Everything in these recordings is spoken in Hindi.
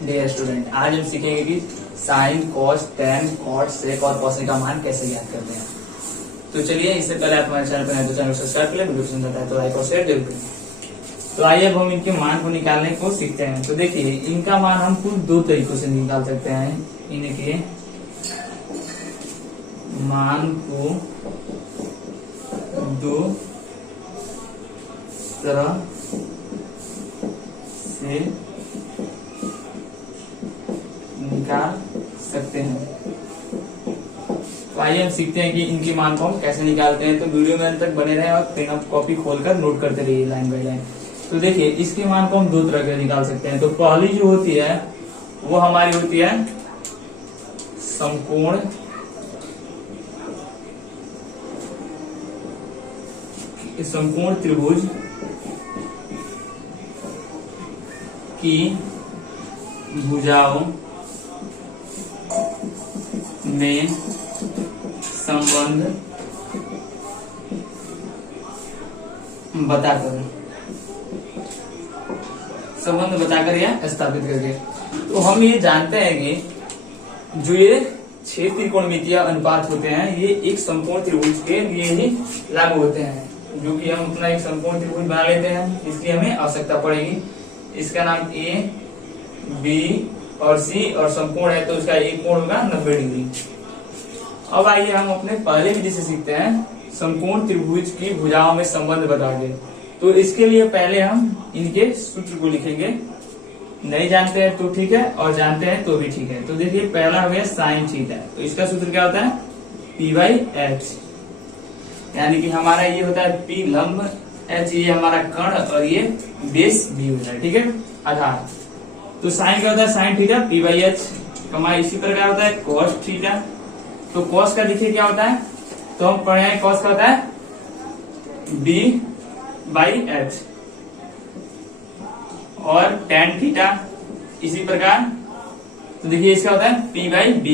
डियर स्टूडेंट, आज हम सीखेंगे कि साइन, कॉस, टेन, कॉट, सेक और कॉसेक का मान कैसे ज्ञात करते हैं। तो चलिए, इससे पहले आप हमारे चैनल पर नए तो चैनल को सब्सक्राइब करें, वीडियो पसंद आता है तो लाइक और शेयर जरूर करें। तो आइए अब हम इनके मान को निकालने को सीखते हैं। तो देखिए, इनका मान हम कुल दो तरीकों से निकाल सकते हैं। इनके मान को दो तरह से निकाल सकते हैं। तो आइए हम सीखते हैं कि इनके मान को हम कैसे निकालते हैं। तो वीडियो में अंत तक बने रहें और पेन और कॉपी खोलकर नोट करते रहिए लाइन बाय लाइन। तो देखिए, इसके मान को हम दो तरह के निकाल सकते हैं। तो पहली जो होती है वो हमारी होती है समकोण त्रिभुज की भुजाओं में संबंध बताकर या स्थापित करके। तो हम ये जानते हैं कि जो ये 6 त्रिकोणमितीय अनुपात होते हैं ये एक समकोण त्रिभुज के लिए ही लागू होते हैं। जो कि हम अपना एक समकोण त्रिभुज बना लेते हैं, इसकी हमें आवश्यकता पड़ेगी। इसका नाम ए, बी और सी और समकोण है तो उसका एक कोण होगा 90 डिग्री। अब आइए हम अपने पहले विधि से सीखते हैं समकोण त्रिभुज की भुजाओं में संबंध बता के। तो इसके लिए पहले हम इनके सूत्र को लिखेंगे। नहीं जानते हैं तो ठीक है, और जानते हैं तो भी ठीक है। तो देखिए, पहला हो गया साइन थीटा। तो इसका सूत्र क्या होता है? P/H, यानी कि हमारा ये होता है P लंब, H ये हमारा कर्ण और ये बेस B होता है। ठीक है, आधार। तो साइन क्या होता है? साइन थीटा P/H कमा। इसी प्रकार होता है कॉस थीटा। तो कॉस का देखिए क्या होता है, तो हम पढ़े हैं कॉस का होता है B/H। और टेन थीटा इसी प्रकार, तो देखिए इसका होता है P/B।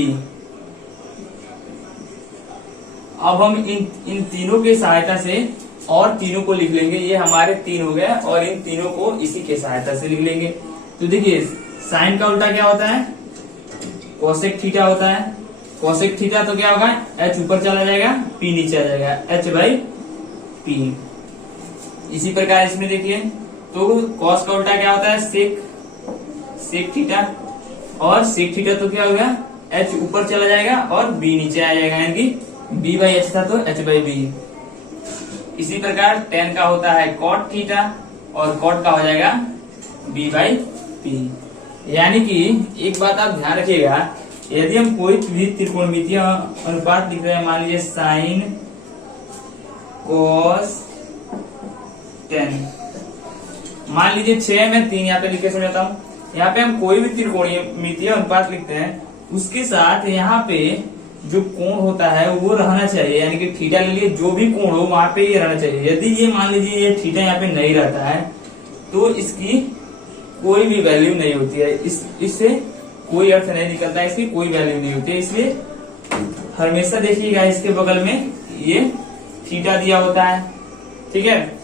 अब हम इन तीनों की सहायता से और तीनों को लिख लेंगे। ये हमारे तीन हो गए और इन तीनों को इसी के सहायता से लिख लेंगे। तो देखिए, साइन का उल्टा क्या होता है? कोसेक थीटा होता है। कोसेक थीटा तो क्या होगा? H ऊपर चला जाएगा, P नीचे आ जाएगा, H/P। इसी प्रकार इसमें देखिए, तो कॉस का उल्टा क्या होता है? Sec theta. और सेक थीटा तो क्या हो गया? H ऊपर चला जाएगा और B नीचे आ जाएगा, यानी कि B/H था तो H/B। इसी प्रकार टेन का होता है कॉट थीटा और कॉट का हो जाएगा B/P। यानी कि एक बात आप ध्यान रखिएगा, यदि हम कोई भी त्रिकोणमितीय अनुपात लिख रहे हैं, मान लीजिए साइन, कॉस, टेन, मान लीजिए 6 में 3 यहाँ पे लिख के समझाता हूँ। यहाँ पे हम कोई भी त्रिकोणमितीय अनुपात लिखते हैं, उसके साथ यहाँ पे जो कोण होता है वो रहना चाहिए। यानी कि थीटा ले लिए, जो भी कोण हो वहां पे ये रहना चाहिए। यदि ये मान लीजिए ये थीटा यहाँ पे नहीं रहता है तो इसकी कोई भी वैल्यू नहीं होती है। इससे कोई अर्थ नहीं निकलता है, इसकी कोई वैल्यू नहीं होती है। इसलिए हमेशा देखिएगा इसके बगल में ये थीटा दिया होता है। ठीक है,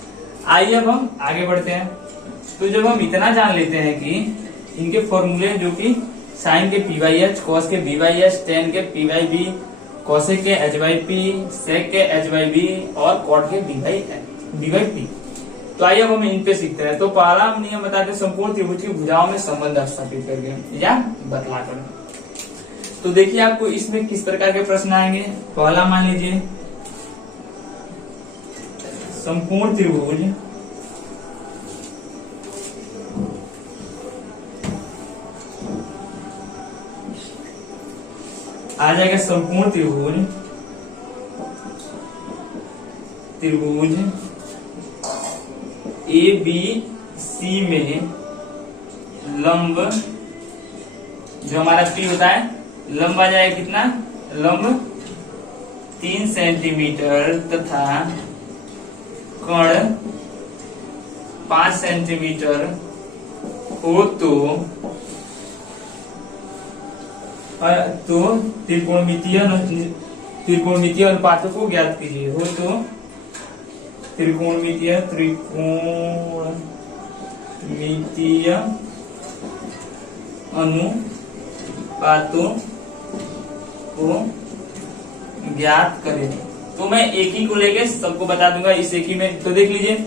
आइए अब हम आगे बढ़ते हैं। तो जब हम इतना जान लेते हैं कि इनके फॉर्मूले जो कि साइन के P/H, कॉस के B/H, टेन के P/B, कोसेक के H/P, सेक के H/B और कॉट के B/P। तो आइए अब हम इन पे सीखते हैं। तो पहला हम नियम बताते हैं समकोण त्रिभुज की भुजाओं में संबंध स्थापित करके या बतलाकर। तो देखिए, आपको इसमें किस प्रकार के प्रश्न आएंगे। पहला मान लीजिए समकोण त्रिभुज आ जाएगा। समकोण त्रिभुज ABC में लंब, जो हमारा P होता है, लंब आ जाएगा कितना? लंब 3 सेंटीमीटर तथा कर्ण 5 सेंटीमीटर हो तो त्रिकोणमितीय अनुपातों को ज्ञात कीजिए। हो तो त्रिकोणमितीय अनुपातों को ज्ञात करें। तो मैं एक ही को लेके सबको बता दूंगा इस एक ही में। तो देख लीजिए,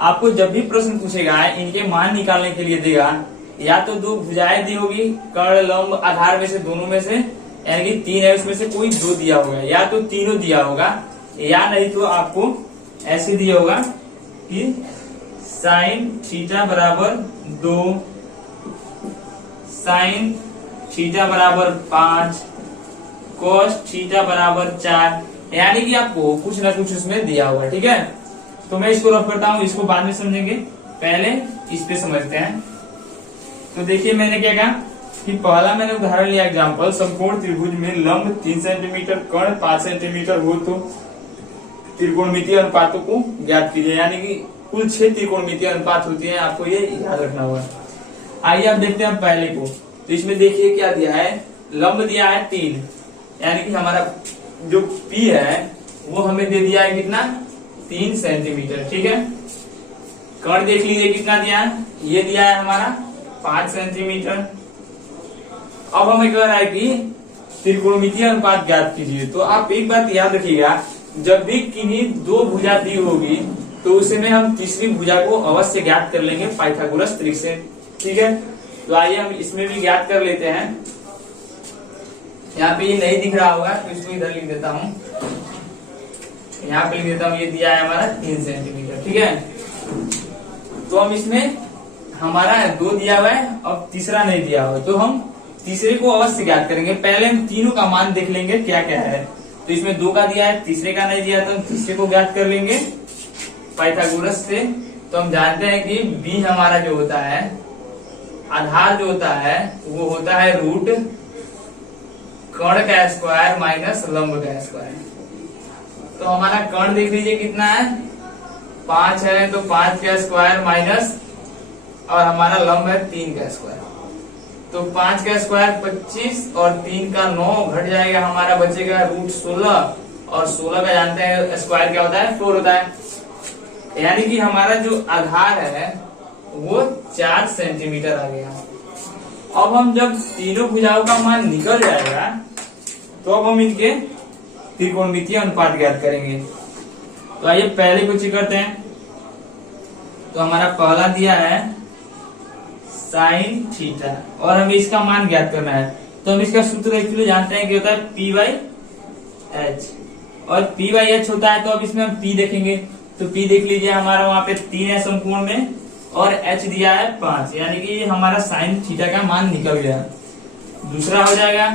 आपको जब भी प्रश्न पूछेगा इनके मान निकालने के लिए देगा, या तो दो भुजाएं दी होगी कर्ण लंब आधार में से, दोनों में से, यानी कि 3 है उसमें से कोई 2 दिया होगा, या तो तीनों दिया होगा, या नहीं तो आपको ऐसे दिया होगा कि साइन थीटा बराबर 2, साइन थीटा बराबर 5, कोस थीटा बराबर 4, यानी कि आपको कुछ ना कुछ उसमें दिया होगा। ठीक है, तो मैं इसको रफ करता हूँ, इसको बाद में समझेंगे, पहले इस पे समझते हैं। तो देखिए मैंने क्या कहा कि पहला मैंने उदाहरण लिया एग्जांपल, समकोण त्रिभुज में लंब 3 सेंटीमीटर कर्ण 5 सेंटीमीटर हो तो त्रिकोणमितीय अनुपातों को ज्ञात कीजिए, यानी कि कुल 6 त्रिकोणमितीय अनुपात होती है, आपको ये याद रखना होगा। आइए आप देखते हैं पहले को। तो इसमें देखिए क्या दिया है, लंब दिया है 3, यानी कि हमारा जो P है वो हमें दे दिया है कितना, 3 सेंटीमीटर। ठीक है, कर्ण देख लीजिए कितना दिया है, ये दिया है हमारा 5 सेंटीमीटर। अब हमें कह रहा है कि त्रिकोणमितीय अनुपात ज्ञात कीजिए। तो आप एक बात याद रखिएगा, जब भी किन्हीं 2 भुजा दी होगी तो उसमें हम तीसरी भुजा को अवश्य ज्ञात कर लेंगे पाइथागोरस ट्रिक से। ठीक है, तो आइए हम इसमें भी ज्ञात कर लेते हैं। यहाँ पे ये नहीं दिख रहा होगा तो इसको इधर लिख देता हूँ, यहाँ पे लिख देता हूँ, ये दिया है हमारा 3 सेंटीमीटर। ठीक है, तो हम इसमें हमारा 2 दिया हुआ है, अब तीसरा नहीं दिया हुआ, तो हम तीसरे को अवश्य ज्ञात करेंगे। पहले हम तीनों का मान देख लेंगे क्या क्या है। तो इसमें 2 का दिया है, तीसरे का नहीं दिया, तो हम तीसरे को ज्ञात कर लेंगे पाइथागोरस से। तो हम जानते हैं कि b हमारा जो होता है, आधार जो होता है वो होता है रूट कर्ण का स्क्वायर माइनस लंब का स्क्वायर। तो हमारा कर्ण देख लीजिए कितना है, 5 है, तो 5 का स्क्वायर माइनस, और हमारा लंब है 3 का स्क्वायर। तो 5 का स्क्वायर 25 और 3 का 9 घट जाएगा, हमारा बचेगा रूट 16, और 16 का जानते हैं स्क्वायर क्या होता है, 4 होता है। यानी कि हमारा जो आधार है वो 4 सेंटीमीटर आ गया। अब हम जब तीनों भुजाओं का मान निकल जाएगा तो अब हम इनके त्रिकोणमितीय अनुपात ज्ञात करेंगे। तो आइए पहले को चेक करते हैं। तो हमारा पहला दिया है साइन थीटा, और हमें इसका मान ज्ञात करना है। तो हम इसका सूत्र एक्चुअली जानते हैं कि होता है P/H, और P/H होता है, तो अब इसमें हम P देखेंगे। तो P देख लीजिए, हमारा वहां पे 3 है समकोण में, और H दिया है 5, यानी कि हमारा साइन थीटा का मान निकल गया। दूसरा हो जाएगा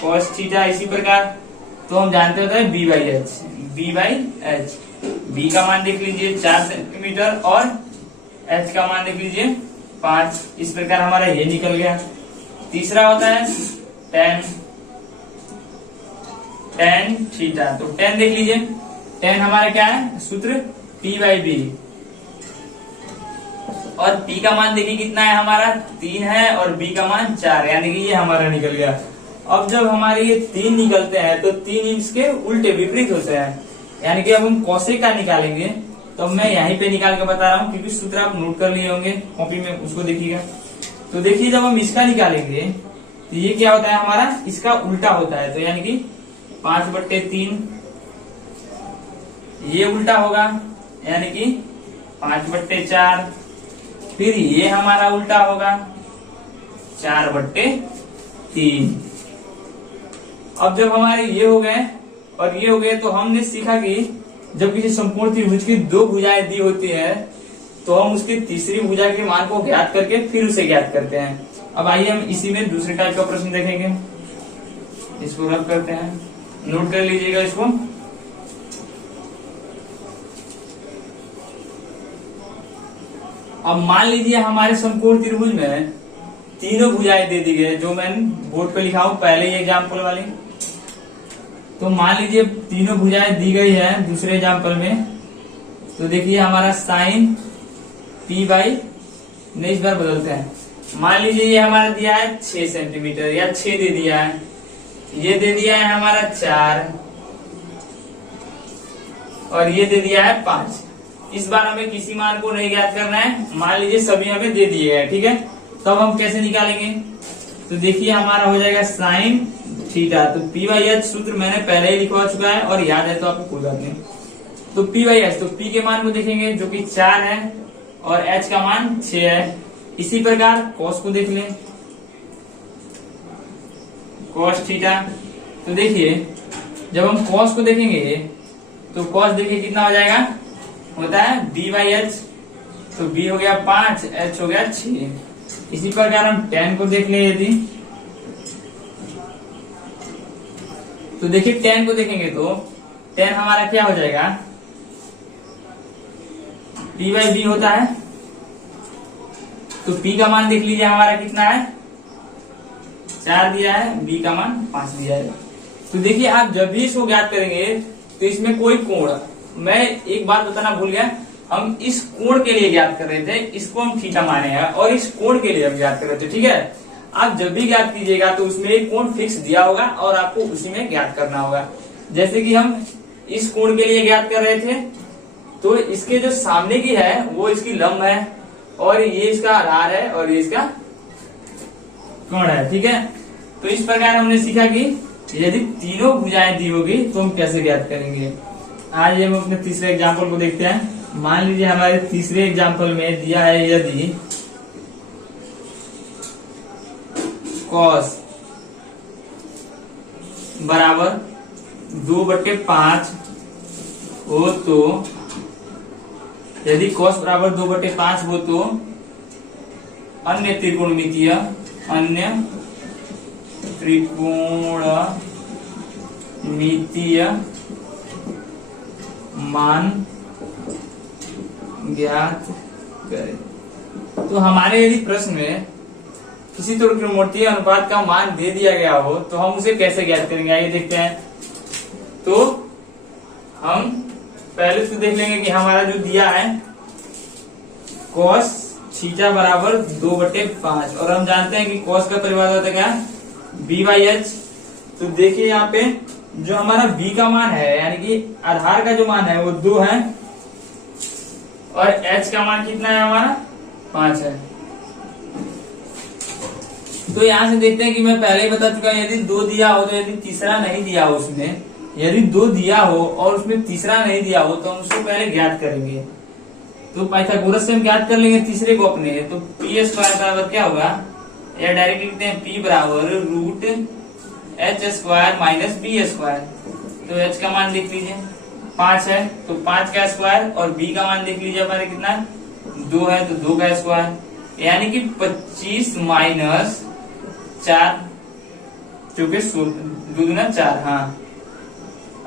कॉस थीटा, इसी प्रकार। तो हम जानते होता है B/H। B का मान देख लीजिए 4 सेंटीमीटर, और H का मान देख लीजिए 5, इस प्रकार हमारा ये निकल गया। तीसरा होता है tan थीटा। तो tan देख लीजिए, tan हमारा क्या है सूत्र, P/B, और P का मान देखिए कितना है, हमारा 3 है, और B का मान 4, यानी कि ये हमारा निकल गया। अब जब हमारे ये 3 निकलते हैं तो 3 इसके उल्टे विपरीत होते हैं, यानी कि अब हम कौशिक का निकालेंगे। तो मैं यहीं पे निकाल के बता रहा हूँ, क्योंकि सूत्र आप नोट कर लिए होंगे कॉपी में, उसको देखिएगा। तो देखिए जब हम इसका निकालेंगे तो ये क्या होता है, हमारा इसका उल्टा होता है। तो यानी कि 5/3 ये उल्टा होगा, यानी कि 5/4, फिर ये हमारा उल्टा होगा 4/3। अब जब हमारे ये हो गए और ये हो गए, तो हमने सीखा कि जब किसी संपूर्ण त्रिभुज की 2 भुजाएं दी होती है तो हम उसकी तीसरी भुजा के मान को ज्ञात करके फिर उसे ज्ञात करते हैं। अब आइए हम इसी में दूसरे टाइप का प्रश्न देखेंगे, इसको रब करते हैं, नोट कर लीजिएगा इसको। अब मान लीजिए हमारे समकोण त्रिभुज में तीनों भुजाएं दे दी गई, जो मैंने बोर्ड पे लिखा हूं पहले ही एग्जाम्पल वाली। तो मान लीजिए तीनों भुजाएं दी गई है दूसरे एग्जाम्पल में। तो देखिए हमारा साइन P/, नहीं इस बार बदलते हैं, मान लीजिए ये हमारा दिया है 6 सेंटीमीटर, या 6 दे दिया है, ये दे दिया है हमारा 4, और ये दे दिया है 5। इस बार हमें किसी मान को नहीं ज्ञात करना है, मान लीजिए सभी हमें दे दिए हैं। ठीक है, तो तब हम कैसे निकालेंगे? तो देखिए हमारा हो जाएगा साइन थीटा। तो पी बाई एच सूत्र मैंने पहले ही लिखवा चुका है और याद है तो आपको कोई बात नहीं। तो पी बाई एच, तो पी के मान को देखेंगे जो कि 4 है और एच का मान 6 है। इसी प्रकार कॉस को देख लें, कॉस थीटा। तो देखिए जब हम कॉस को देखेंगे तो कॉस देखिए कितना हो जाएगा, होता है बी बाई एच। तो बी हो गया 5, एच हो गया 6। इसी प्रकार हम टेन को देख लें यदि, तो देखिए टेन को देखेंगे तो टेन हमारा क्या हो जाएगा, पी बाई बी होता है। तो पी का मान देख लीजिए हमारा कितना है, 4 दिया है, बी का मान 5 दिया है। तो देखिए आप जब भी इसको ज्ञात करेंगे तो इसमें कोई कोण, मैं एक बात बताना भूल गया, हम इस कोण के लिए ज्ञात कर रहे थे, इसको हम थीटा माने हैं और इस कोण के लिए हम ज्ञात कर रहे थे। ठीक है, आप जब भी ज्ञात कीजिएगा तो उसमें एक कोण फिक्स दिया होगा और आपको उसी में ज्ञात करना होगा। जैसे कि हम इस कोण के लिए ज्ञात कर रहे थे, तो इसके जो सामने की है वो इसकी लंब है और ये इसका आधार है और ये इसका कोण है। ठीक है, तो इस प्रकार हमने सीखा कि यदि तीनों भुजाएं दी होगी तो हम कैसे ज्ञात करेंगे। आज हम अपने तीसरे एग्जाम्पल को देखते हैं। मान लीजिए हमारे तीसरे एग्जाम्पल में दिया है यदि कॉस बराबर 2/5 हो तो, यदि कॉस बराबर 2/5 हो तो अन्य त्रिकोणमितीय मान ज्ञात करें। तो हमारे यदि प्रश्न में किसी त्रिकोणमितीय अनुपात का मान दे दिया गया हो तो हम उसे कैसे ज्ञात करेंगे, आइए देखते हैं। तो हम पहले से देख लेंगे कि हमारा जो दिया है कॉस थीटा बराबर 2/5 और हम जानते हैं कि कॉस का परिभाषा होता है क्या, बी बाई एच। तो देखिए यहाँ पे जो हमारा बी का मान है यानी कि आधार का जो मान है वो 2 है और एच का मान कितना है हमारा 5 है। तो यहां से देखते हैं कि मैं पहले ही बता चुका हूं, यदि 2 दिया हो तो यदि तीसरा नहीं दिया हो उसमें, यदि 2 दिया हो और उसमें तीसरा नहीं दिया हो तो हम उसको पहले ज्ञात करेंगे। तो पाइथागोरस से हम ज्ञात कर लेंगे तीसरे को अपने। तो पी स्क्वायर बराबर क्या होगा, या डायरेक्ट लिखते हैं पी बराबर root H square minus B square. तो एच का मान देख लीजिए 5 है तो 5 का स्क्वायर और बी का मान देख लीजिए हमारे कितना 2 है तो 2 का स्क्वायर, यानी कि 25 माइनस 4 जो कि 2 दूना 4। हाँ,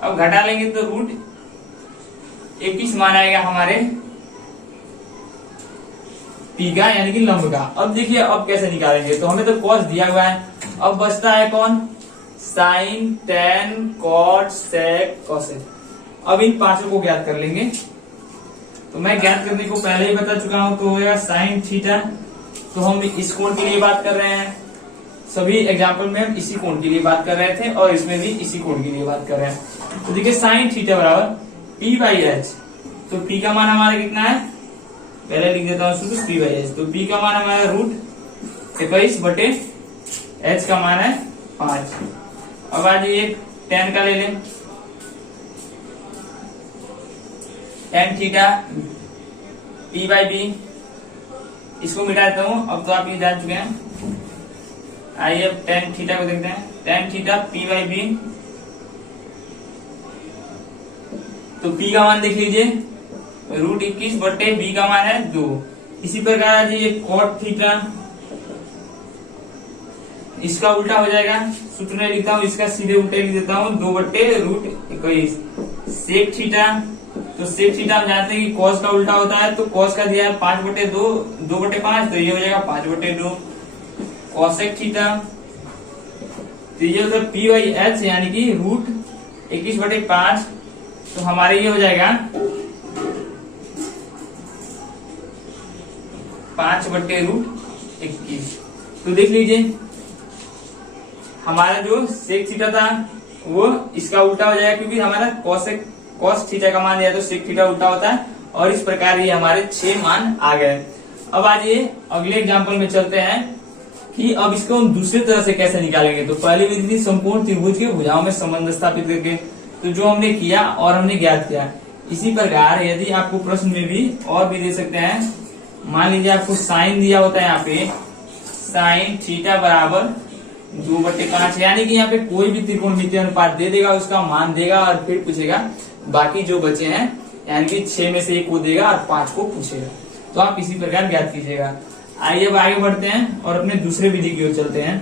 अब घटा लेंगे तो रूट 21 मान आएगा हमारे पी का यानी कि लंब का। अब देखिए अब कैसे निकालेंगे, तो हमें तो कॉस दिया हुआ है, अब बचता है कौन, साइन, टेन, कॉट, सेक, कोसेक। अब इन पांचों को ज्ञात कर लेंगे। तो मैं ज्ञात करने को पहले ही बता चुका हूं, तो होगा साइन थीटा। तो हम इस कोण के लिए बात कर रहे हैं, सभी एग्जाम्पल में हम इसी कोण के लिए बात कर रहे थे और इसमें भी इसी कोण के लिए बात कर रहे हैं। तो देखिए साइन थीटा बराबर पी बाई एच। तो पी का मान हमारा कितना है, पहले लिख देता हूँ सूत्र पी बाई एच। तो पी का मान हमारा रूट 21 एच का मान है 5। अब आज ये टेन का ले लें, tan theta P by B, इसको मिटा देता हूं, अब तो आप ये जान चुके हैं। आइए अब टेन थीटा को देखते हैं, tan theta P by B. तो पी का मान देख लीजिए रूट 21 बी का मान है 2। इसी प्रकार आज ये कॉट थीटा, इसका उल्टा हो जाएगा, सूत्र नहीं लिखता हूं, इसका सीधे उल्टे लिख देता हूं 2/√21 सेक थीटा। तो सेक थीटा हम जानते हैं कि कॉस का उल्टा होता है, तो कॉस का दिया है 5/2, 2/5, तो ये हो जाएगा 5/2 कॉसेक थीटा। तो ये होता है पी बाई एच यानी कि रूट 21/5। तो हमारे ये हो जाएगा 5/√21। तो देख लीजिए हमारा जो सेक थीटा था वो इसका उल्टा हो जाएगा, क्योंकि हमारा कॉस थीटा का मान दिया तो सेक थीटा उल्टा होता है। और इस प्रकार ये हमारे 6 मान आ गए। अब आइए अगले एग्जाम्पल में चलते हैं कि अब इसको हम दूसरी तरह से कैसे निकालेंगे। तो पहली विधि थी संपूर्ण त्रिभुज के भुजाओं में संबंध स्थापित करके, तो जो हमने किया और हमने ज्ञात किया। इसी प्रकार यदि आपको प्रश्न में भी और भी दे सकते हैं, मान लीजिए आपको साइन दिया होता है यहाँ पे साइन थीटा बराबर 2/5, यानी कि यहाँ पे कोई भी त्रिकोणमितीय अनुपात दे देगा, उसका मान देगा और फिर पूछेगा बाकी जो बचे हैं, यानी कि 6 में से 1 को देगा और 5 को पूछेगा। तो आप इसी प्रकार ज्ञात कीजिएगा। आइए अब आगे बढ़ते हैं और अपने दूसरे विधि की ओर चलते हैं।